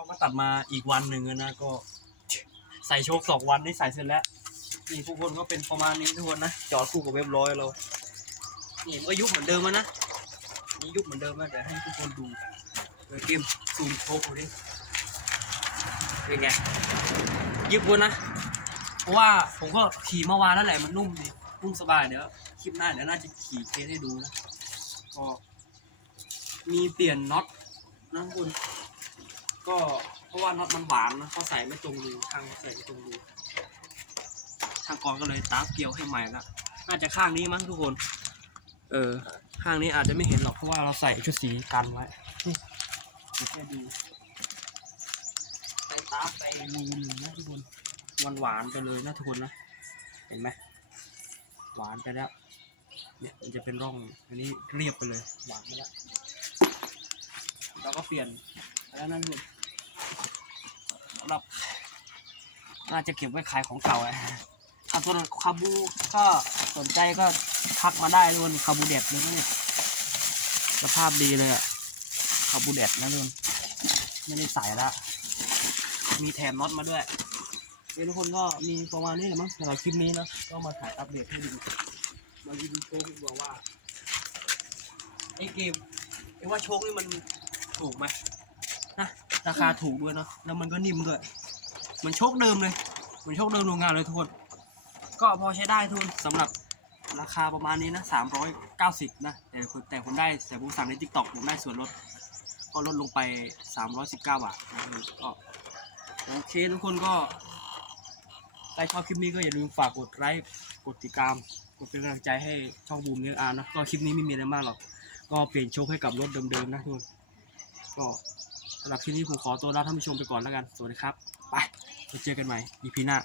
เราก็ตัดมาอีกวันหนึ่งนะก็ ใส่โชคสองวันนี่ใส่เสร็จแล้วนี่ทุกคนก็เป็นประมาณนี้ทุกคนนะจอดคู่กับเว็บร้อยเรานี่มันก็ยุบเหมือนเดิมนะนี่ยุบเหมือนเดิมนะเดี๋ยวให้ทุกคนดูเดี๋ยวเกมซูมโชคดูดิเป็นไงยุบวนนะเพราะว่าผมก็ขี่เมื่อวานนั่นแหละมันนุ่มดีนุ่มสบายเดี๋ยวคลิปหน้าเดี๋ยวน่าจะขี่เทสให้ดูนะก็มีเปลี่ยนน็อตนะคุณ ก็เพราะว่าน็อตมันหวานนะเขาใส่ไม่ตรงรูทางใส่ไม่ตรงรูทางกรก็เลยตาเกลียวให้ใหม่ละน่าจะข้างนี้มั้งทุกคน เออ ข้างนี้อาจจะไม่เห็นหรอกเพราะว่าเราใส่ชุดสีกันไว้นี่แค่ดูใส่ตาไปรูหนึ่งนะทุกคนหวานหวานไปเลยนะทุกคนนะเห็นไหมหวานไปแล้ว เนี่ยมันจะเป็นร่องอันนี้เรียบไปเลยหวานไปแล้วแล้วก็เปลี่ยนแล้วนั่นคือ สำหรับน่าจะเก็บไว้ขายของเก่าแหละถ้าตัวคาบูก็สนใจก็ทักมาได้ทุกคนคาบูเด็ดเลยนะเนี่ยสภาพดีเลยอะคาบูเด็ดนะทุกคนไม่ได้ใส่ละมีแถมน็อตมาด้วยเอ้ทุกคนก็มีประมาณนี้แหละมั้งสำหรับคลิปนี้นะก็มาถ่ายอัปเดตให้ดูมาดูโชคดีกว่าว่าไอ้เกมไอ้ว่าโชคนี่มันถูกไหมนะ ราคาถูกด้วยเนาะแล้วมันก็นิ่มด้วยมันโชคเดิมเลยมันโชคเดิมโรงงานเลยทุกคน ก็พอใช้ได้ทุกคนสำหรับราคาประมาณนี้นะสามร้อยเก้าสิบนะแต่แต่ผมได้แต่ผมสั่งในทิกตอกผมได้ส่วนลดก็ลดลงไปสามร้อยสิบเก้าบาทก็โอเคทุกคนก็ใครชอบคลิปนี้ก็อย่าลืมฝากกดไลค์กดติดตามกดเป็นกำลังใจให้ช่องบูมเนื้ออาร์นะก็คลิปนี้ไม่มีอะไรมากหรอก ก็เปลี่ยนโชคให้กับรถเดิมๆนะทุกคนก็ สำหรับคลิปนี้ผมขอตัวลาท่านผู้ชมไปก่อนแล้วกัน สวัสดีครับ ไปไปเจอกันใหม่ EP หน้า